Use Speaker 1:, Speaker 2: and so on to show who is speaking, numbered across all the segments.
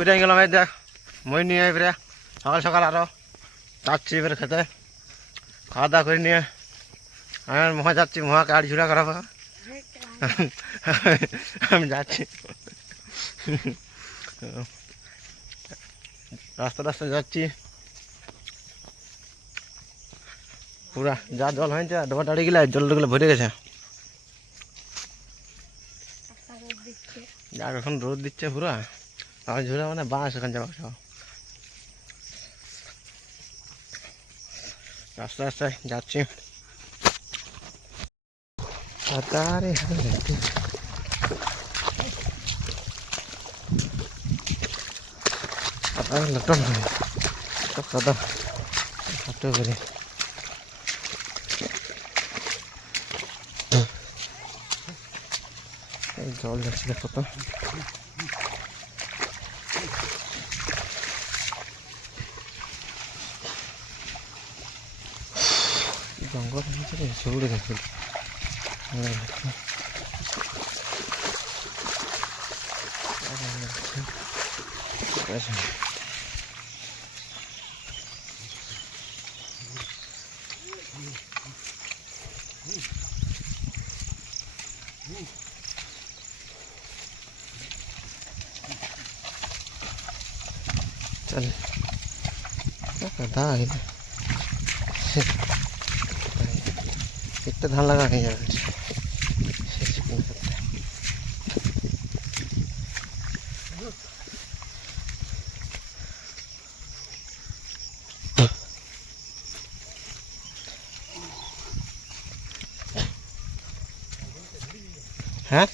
Speaker 1: বুঝে গেলাম এই দেখ মই নিয়ে এবারে সকাল সকাল আরও যাচ্ছি এবারে খেতে। খাওয়া দাওয়া করে নিয়ে। আমি মহা যাচ্ছি মহা কাঠ ঝুড়া করাবো আমি যাচ্ছি। রাস্তা রাস্তা যাচ্ছি। পুরা যা জল হয়েছে ডোবা টাড়ি গেলে জলগুলো ভরে গেছে। যাক এখন রোদ দিচ্ছে পুরা আর ঝুড়া মানে বাঁশ এখন যাব সব রাস্তা রাস্তায় যাচ্ছি তাড়াতাড়ি এখানে যাচ্ছি তাড়াতাড়ি লকডাউন করে 지도 안 가서 한지가 진짜 오래됐거든. 오래됐구나. 그래서. 짠. 약간 나 아니다. একটা ধান লাগা হয়ে যাবে। হ্যাঁ?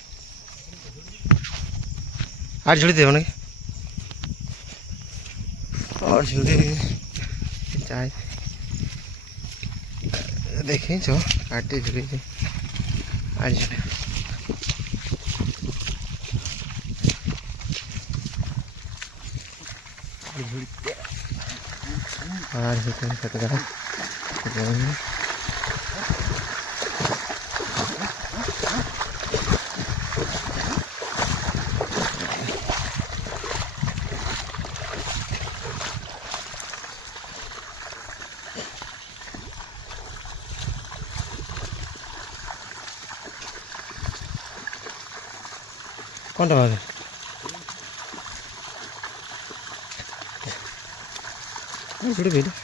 Speaker 1: আর ঝুড়ি দেবো নাকি? আর ঝুড়ি চাই দেখি চ आते धीरे धीरे आ जाना और होता है? കൊണ്ടുപോകാതെ ഇവിടെ വരും.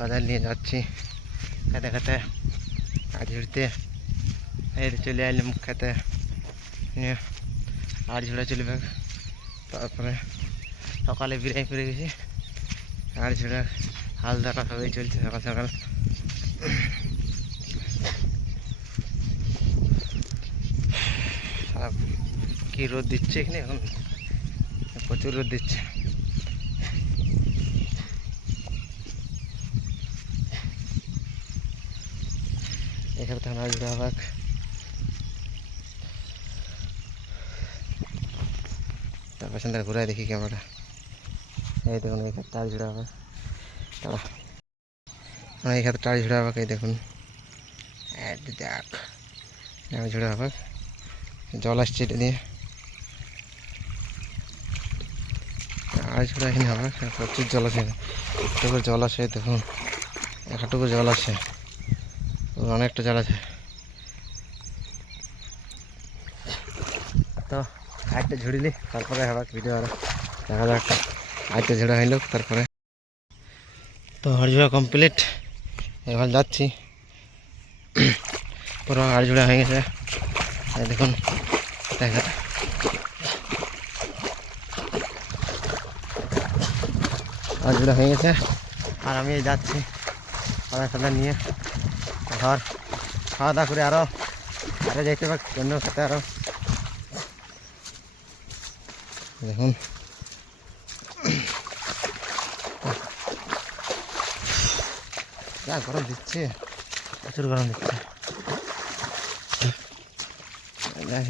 Speaker 1: বাজার নিয়ে যাচ্ছি। খেতে খেতে আর ঝুড়তে তো চলে এলাম খেতে। নিয়ে আর ঝুড়ে চলবে তারপরে সকালে বিরিয়ানি করে গেছি। আর ঝুড়ে হাল ধরা সবাই চলছে সকাল সকাল। কি রোদ দিচ্ছে এখানে? এখন প্রচুর রোদ দিচ্ছে। এখানে থানা তার পেছন থেকে ঘুরে দেখি ক্যামেরা এই দেখুন টাড়ি ঝুড়ে বাঘ তারা টাড়ি ঝুড়ে বাঘ এই দেখুন। দেখ ঝুড়ে বাঘ জল আসছে এটা দিয়ে। ঝুড়ে এখানে হবে প্রচুর জল আছে এটুকু জল আছে দেখুন। এতটুকু জল আছে অনেকটা জল আছে তো, আরেকটা ঝুড়িলি তারপরে হবে ভিডিও আর। দেখা যাক, আরেকটা ঝুড়া হইল, তারপরে। তো হাড়ঝুড়া কমপ্লিট এবার যাচ্ছি। পুরো হাড়ঝুড়া হয়ে গেছে। দেখুন, দেখা। হাড়ঝুড়া হয়ে গেছে। আর আমি যাচ্ছি খাবার নিয়ে। ঘর খাওয়া দাওয়া করে আরও আরও যেতে পারে অন্য সাথে আরও দেখুন। যা গরম দিচ্ছে প্রচুর গরম দিচ্ছে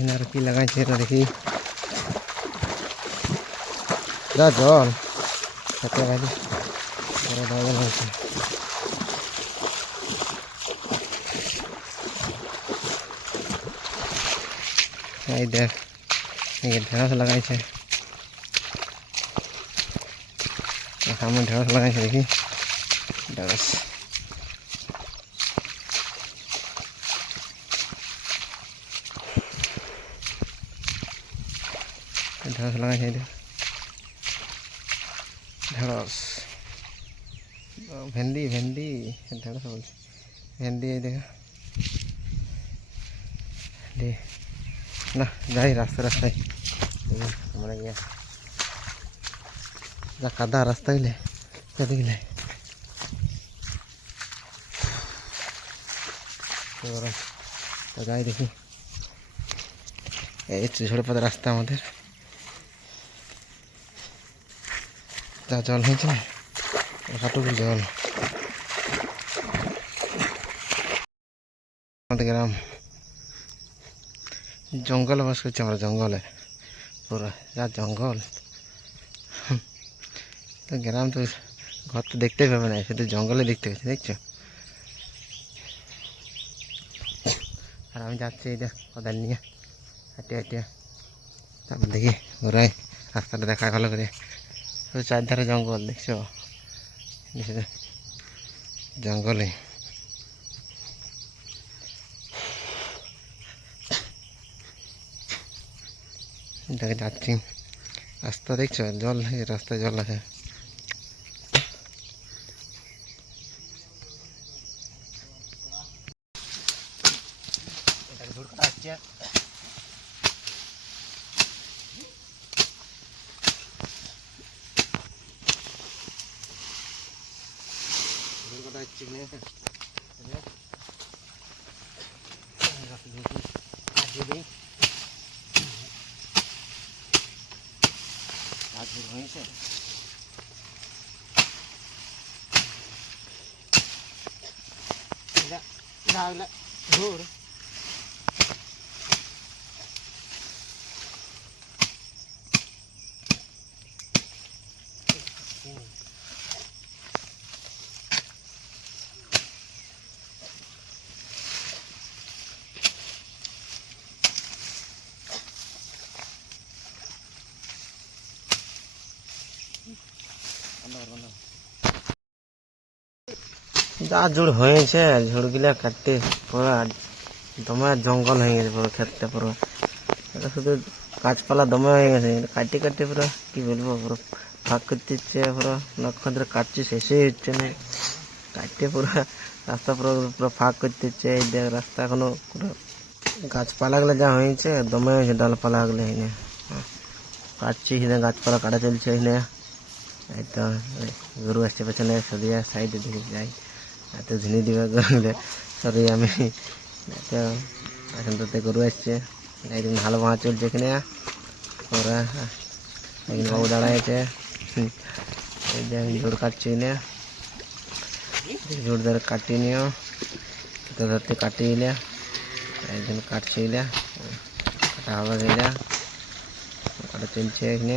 Speaker 1: না আর কি লাগাইছে এটা দেখি। যা জল খেতে বাইরে জল হয়েছে এই দেখ, এই ঢেঁড়স লাগাইছে। সামনে ঢেঁড়স লাগাইছে দেখি। ঢেঁড়স। ঢেঁড়স লাগাইছে দেখ। ঢেঁড়স। ভেন্ডি ভেন্ডি, ঢেঁড়স বলছি। ভেন্ডি, এই দেখ। ভেন্ডি। না, যাই রাস্তা রাস্তায়। আমরা গিয়া যা কাদা রাস্তা গেলে যেতে গেলে। যাই দেখি। এই ঝড়ে পাতা রাস্তা আমাদের। যা জল হয়েছে না হাঁটুকু জল। আমাদের গ্রাম। জঙ্গলে বাস করছি আমরা, জঙ্গলে। পুরো যা জঙ্গল। তো গ্রাম তো ঘর তো দেখতেই পাবে না, শুধু জঙ্গলে দেখতে পাচ্ছি, দেখছ? আর আমি যাচ্ছি এই দেখ, কোদাল নিয়ে। হাঁটে হাঁটে তারপর দেখি ঘোরাই রাস্তাটা দেখা ভালো করে। শুধু চারধারে জঙ্গল, দেখছ? জঙ্গলে। দেখে যাচ্ছি রাস্তা দেখছ জল এই রাস্তায় জল আছে হয়েছে? রাগলে ধুর। যা ঝুড় হয়েছে, ঝুড়গুলা কাটতে পুরো দমে জঙ্গল হয়ে গেছে পুরো, ক্ষেতটা পুরো। এটা শুধু গাছপালা দমে হয়ে গেছে কাটতে কাটতে পুরো, কি বলব, পুরো ফাঁক করতে ইচ্ছে পুরো নক্ষত্র কাটছে, শেষই হচ্ছে না। কাটতে পুরো রাস্তা পুরো পুরো ফাঁক করতে ইচ্ছে এই দেখ রাস্তা এখনও পুরো। গাছপালাগুলো যা হয়েছে, দমে হয়েছে, ডালপালাগুলো এখানে। কাটছি, এখানে গাছপালা কাটা চলছে, এখানে। এই তো গরু আসছে পেছনে, সরিয়ে সাইডে দিকে যাই। এত ঝিনি দিবে গরুগুলো সরি, আমি তো, এখন তো গরু আসছে। একদিন ভালো ভাঙা চলছে এখানে। ওরা একদিন বাবু দাঁড়াইছে এই যে আমি ঝোড় কাটছি না ঝোড় ধরে কাটিয়ে নিও। ধরতে কাটিয়ে নিলে একদিন কাটছি না কাটা হবে না। কাটা চলছে এখানে।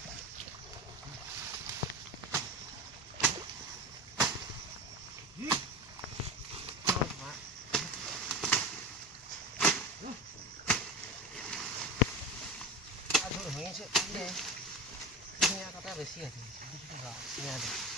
Speaker 1: কাটা বেশি আছে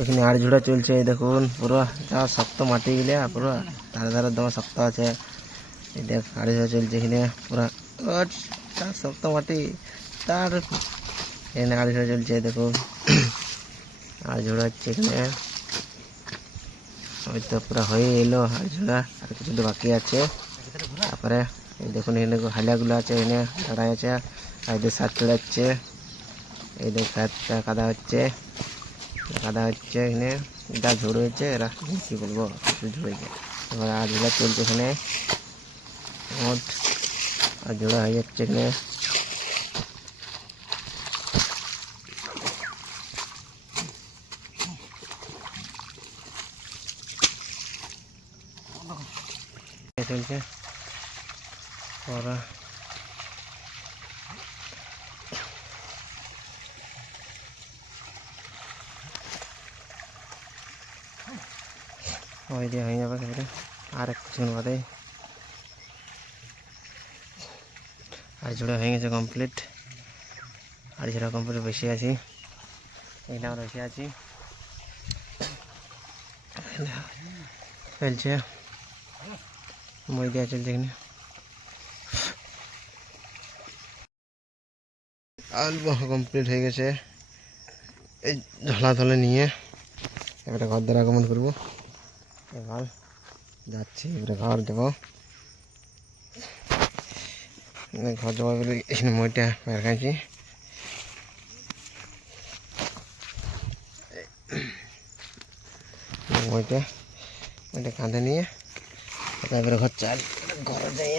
Speaker 1: এখানে আর ঝোড়া চলছে দেখুন, পুরো যা শক্ত মাটি গিলে, পুরো ধারে ধারে দমে শক্ত আছে। এই দেখ আড়ি ঝোড়া চলছে এখানে, পুরো যা শক্ত মাটি, তার এখানে আড়ি ঝোড়া চলছে দেখুন। আর ঝোড়া হচ্ছে এখানে। ওই তো পুরো হয়ে এলো আর ঝোড়া আর কিছু তো বাকি আছে। তারপরে, এই দেখুন, এখানে হালিয়াগুলো আছে, এখানে দাঁড়ায় আছে, আর এদের সার চড়াচ্ছে। এই দেখ সারটা কাদা হচ্ছে। কাদা হচ্ছে এখানে, যা ঝোড় হয়েছে, এরা কি বলব, কিছু ঝরেছে এবার আর ঝোড়া চলছে এখানে। মোট আর ঝোড়া হয়ে যাচ্ছে এখানে। এই চলছে। ওরা ওই দিয়ে হয়ে যাবে এবারে আর এক কিছুক্ষণ বাদে আর জোড়া হয়ে গেছে কমপ্লিট আর জোড়া কমপ্লিট বসে আছি এইটা আমরা বসে আছি চলছে মই দেওয়া চলছে এখানে আলু কমপ্লিট হয়ে গেছে এই ঝোলা ধলে নিয়ে এবারে ঘর দ্বারা আগমন করব এবার যাচ্ছি, এবারে ঘর এবারে ঘর যাব বলে এখানে মইটা বের খাইছি মইটা মইটা কাঁধে নিয়ে, তারপরে ঘর চাল, ঘরে যাই